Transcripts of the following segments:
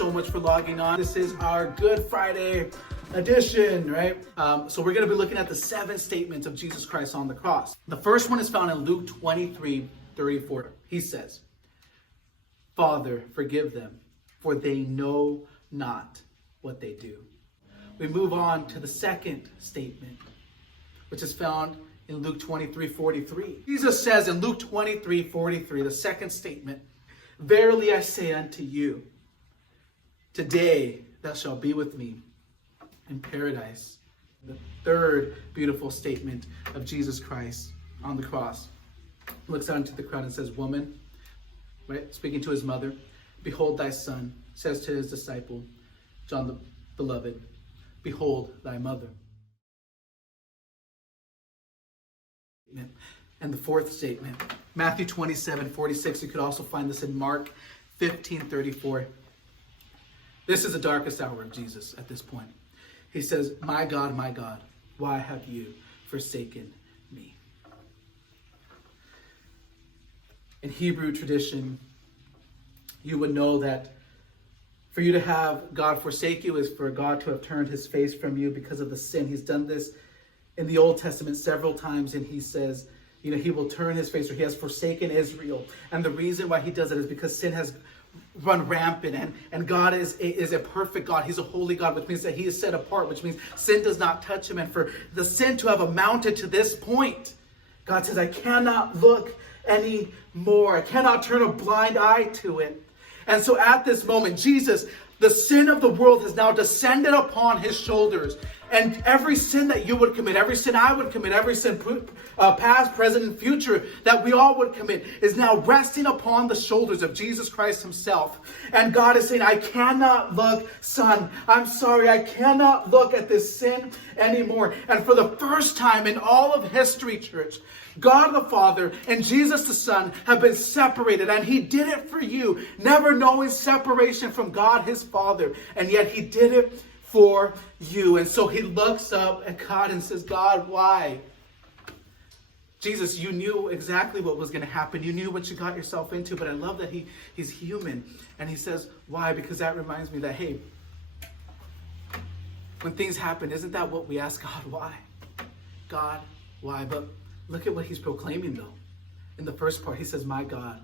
so much for logging on. This is our Good Friday edition, right? So we're going to be looking at the 7 statements of Jesus Christ on the cross. The first one is found in Luke 23:34. He says, "Father, forgive them, for they know not what they do." We move on to the second statement, which is found in Luke 23:43. Jesus says in Luke 23:43, the second statement, "Verily I say unto you, today thou shalt be with me in paradise." The third beautiful statement of Jesus Christ on the cross. He looks out into the crowd and says, "Woman," right, speaking to his mother, "behold thy son," says to his disciple, John the beloved, "behold thy mother." And the fourth statement, Matthew 27:46. You could also find this in Mark 15:34. This is the darkest hour of Jesus at this point. He says, my God, why have you forsaken me?" In Hebrew tradition, you would know that for you to have God forsake you is for God to have turned his face from you because of the sin. He's done this in the Old Testament several times, and he says, he will turn his face, or he has forsaken Israel. And the reason why he does it is because sin has run rampant, and God is a perfect God. He's a holy God, which means that he is set apart, which means sin does not touch him. And for the sin to have amounted to this point, God says, I cannot look anymore. I cannot turn a blind eye to it. And so at this moment, Jesus, the sin of the world has now descended upon his shoulders. And every sin that you would commit, every sin I would commit, every sin past, present, and future that we all would commit is now resting upon the shoulders of Jesus Christ himself. And God is saying, I cannot look, son, I'm sorry, I cannot look at this sin anymore. And for the first time in all of history, church, God the Father and Jesus the Son have been separated, and he did it for you, never knowing separation from God his Father, and yet he did it for you. And so he looks up at God and says, God, why? Jesus, you knew exactly what was going to happen. You knew what you got yourself into, but I love that he's human. And he says, why? Because that reminds me that, hey, when things happen, isn't that what we ask God? Why? God, why? But look at what he's proclaiming, though. In the first part, he says, my God,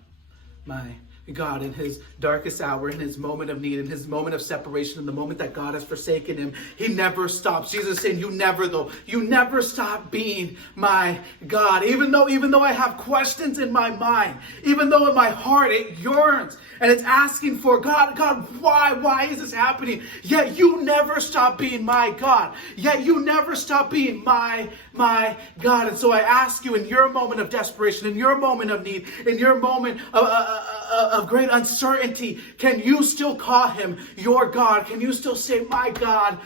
in his darkest hour, in his moment of need, in his moment of separation, in the moment that God has forsaken him, he never stops. Jesus is saying, you never stop being my God. Even though I have questions in my mind, even though in my heart it yearns and it's asking for God, why is this happening? Yet you never stop being my God. Yet you never stop being my God. And so I ask you, in your moment of desperation, in your moment of need, in your moment of great uncertainty, can you still call him your God? Can you still say, my God,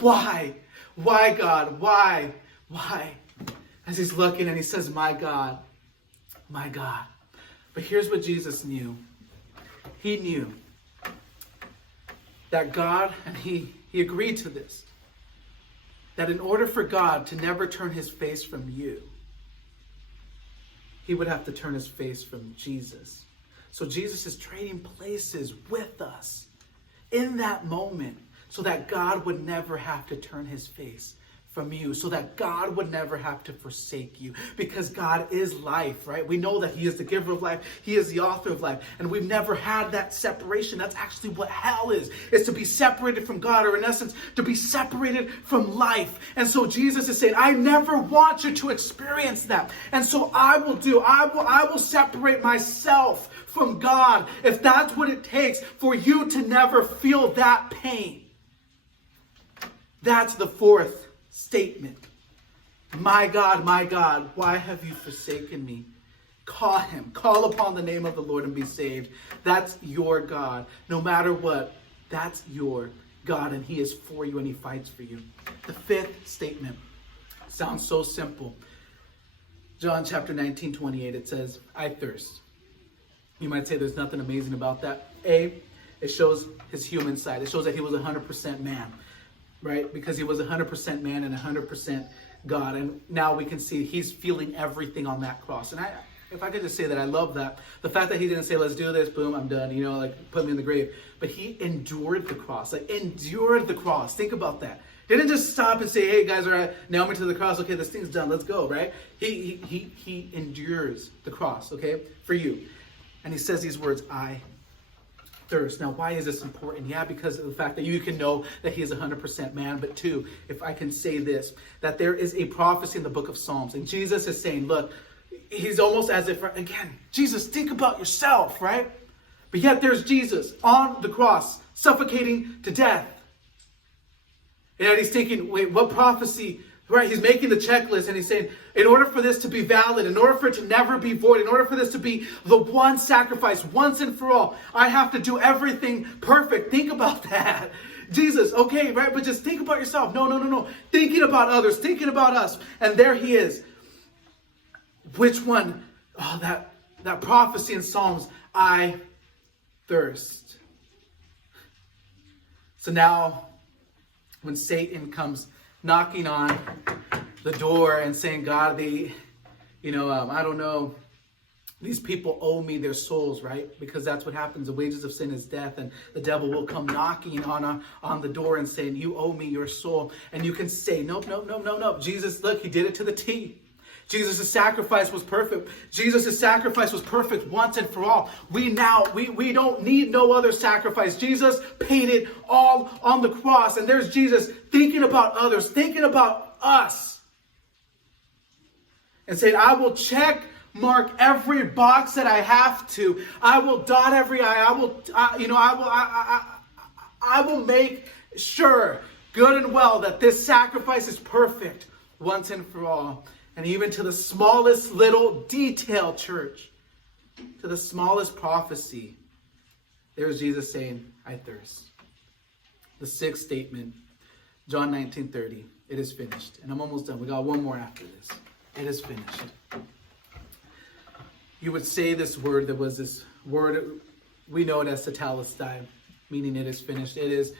why? Why, God, why? As he's looking and he says, my God. But here's what Jesus knew. He knew that God, and he agreed to this, that in order for God to never turn his face from you, he would have to turn his face from Jesus. So Jesus is trading places with us in that moment so that God would never have to turn his face from you, so that God would never have to forsake you, because God is life, right? We know that he is the giver of life. He is the author of life, and we've never had that separation. That's actually what hell is to be separated from God, or in essence, to be separated from life. And so Jesus is saying, I never want you to experience that. And so I will separate myself from God if that's what it takes for you to never feel that pain. That's the fourth statement. My God, why have you forsaken me? Call him. Call upon the name of the Lord and be saved. That's your God. No matter what, that's your God, and he is for you and he fights for you. The fifth statement sounds so simple. John chapter 19:28, it says, I thirst. You might say there's nothing amazing about that. It shows his human side. It shows that he was 100% man, right? Because he was 100% man and 100% God. And now we can see he's feeling everything on that cross. And if I could just say that, I love that. The fact that he didn't say, let's do this, boom, I'm done, like put me in the grave. But he endured the cross, endured the cross. Think about that. Didn't just stop and say, hey guys, all right, nail me to the cross. Okay, this thing's done, let's go, right? He endures the cross, okay, for you. And he says these words, I thirst. Now, why is this important? Yeah, because of the fact that you can know that he is 100% man. But two, if I can say this, that there is a prophecy in the book of Psalms. And Jesus is saying, look, he's almost as if, again, Jesus, think about yourself, right? But yet there's Jesus on the cross, suffocating to death. And he's thinking, wait, what prophecy? Right, he's making the checklist and he's saying, in order for this to be valid, in order for it to never be void, in order for this to be the one sacrifice once and for all, I have to do everything perfect. Think about that. Jesus, okay, right? But just think about yourself. No. Thinking about others, thinking about us. And there he is. Which one? Oh, that prophecy in Psalms, I thirst. So now, when Satan comes knocking on the door and saying, God, I don't know, these people owe me their souls, right? Because that's what happens. The wages of sin is death, and the devil will come knocking on the door and saying, you owe me your soul. And you can say, nope. Jesus, look, he did it to the T. Jesus' sacrifice was perfect. Jesus' sacrifice was perfect once and for all. We don't need no other sacrifice. Jesus paid it all on the cross. And there's Jesus thinking about others, thinking about us. And saying, I will check mark every box that I have to. I will dot every I. I will make sure good and well that this sacrifice is perfect once and for all. And even to the smallest little detail, church, to the smallest prophecy, there's Jesus saying, I thirst. The sixth statement, John 19:30, it is finished. And I'm almost done. We got one more after this. It is finished. You would say this word, there was this word, we know it as tetelestai, meaning it is finished. It is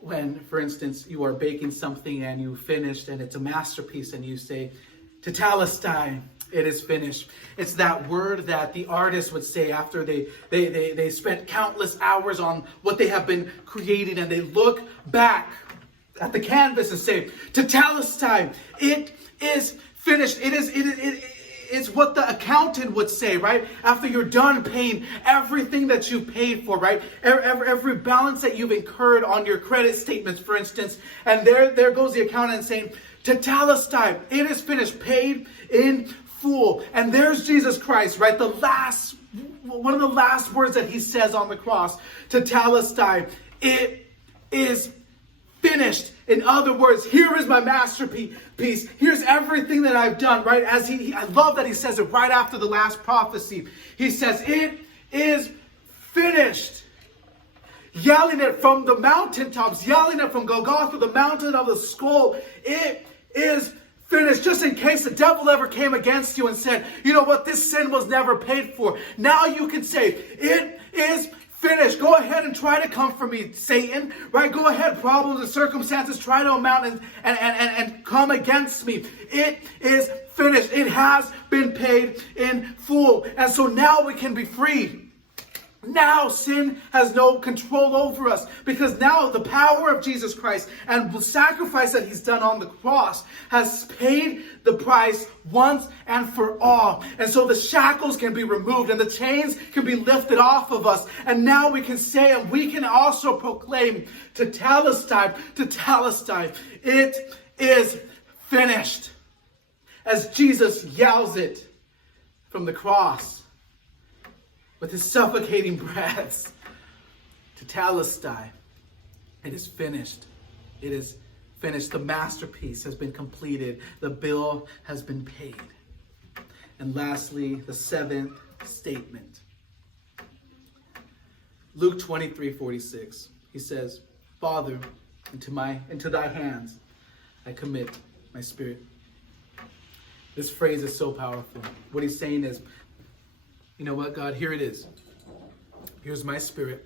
when, for instance, you are baking something and you finished and it's a masterpiece and you say, tetelestai, it is finished. It's that word that the artist would say after they spent countless hours on what they have been creating, and they look back at the canvas and say, tetelestai, it is finished. It's what the accountant would say, right? After you're done paying everything that you paid for, right? Every balance that you've incurred on your credit statements, for instance, and there goes the accountant saying, tetelestai, it is finished, paid in full. And there's Jesus Christ, right? One of the last words that he says on the cross, tetelestai, it is finished. In other words, here is my masterpiece. Here's everything that I've done, right? I love that he says it right after the last prophecy. He says, it is finished. Yelling it from the mountaintops, yelling it from Golgotha, the mountain of the skull. It is finished. Just in case the devil ever came against you and said, you know what, this sin was never paid for. Now you can say, it is finished. Go ahead and try to come for me, Satan. Right? Go ahead, problems and circumstances, try to amount and come against me. It is finished. It has been paid in full. And so now we can be free. Now sin has no control over us, because now the power of Jesus Christ and the sacrifice that he's done on the cross has paid the price once and for all. And so the shackles can be removed and the chains can be lifted off of us. And now we can say, and we can also proclaim, tetelestai, it is finished. As Jesus yells it from the cross, with his suffocating breaths, tetelestai, it is finished. It is finished. The masterpiece has been completed. The bill has been paid. And lastly, the seventh statement. Luke 23:46. He says, Father, into thy hands I commit my spirit. This phrase is so powerful. What he's saying is, you know what, God, here it is. Here's my spirit.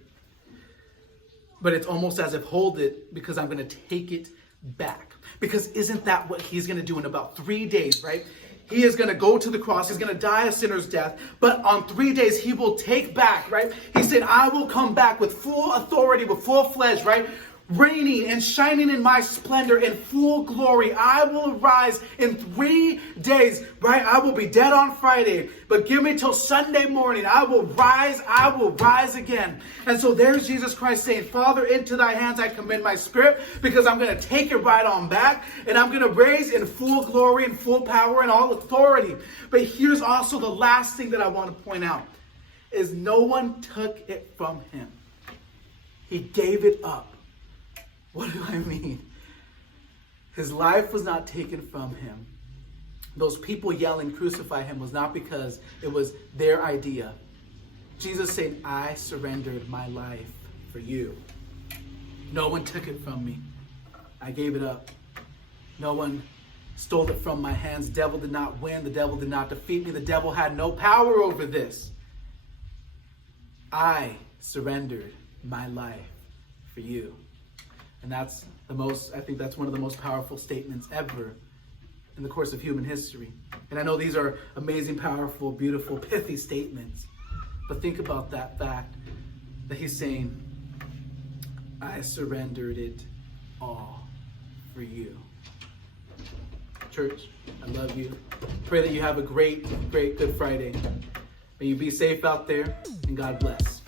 But it's almost as if hold it, because I'm going to take it back. Because isn't that what he's going to do in about 3 days, right? he is going to go to the cross. He's going to die a sinner's death. But on 3 days, he will take back, right? He said, I will come back with full authority, with full fledged, right? Reigning and shining in my splendor in full glory. I will arise in 3 days, right? I will be dead on Friday, but give me till Sunday morning. I will rise again. And so there's Jesus Christ saying, Father, into thy hands I commend my spirit, because I'm going to take it right on back, and I'm going to raise in full glory and full power and all authority. But here's also the last thing that I want to point out, is no one took it from him. He gave it up. What do I mean? His life was not taken from him. Those people yelling, crucify him, was not because it was their idea. Jesus said, I surrendered my life for you. No one took it from me. I gave it up. No one stole it from my hands. The devil did not win. The devil did not defeat me. The devil had no power over this. I surrendered my life for you. And I think that's one of the most powerful statements ever in the course of human history. And I know these are amazing, powerful, beautiful, pithy statements. But think about that fact that he's saying, I surrendered it all for you. Church, I love you. Pray that you have a great Good Friday. May you be safe out there, and God bless.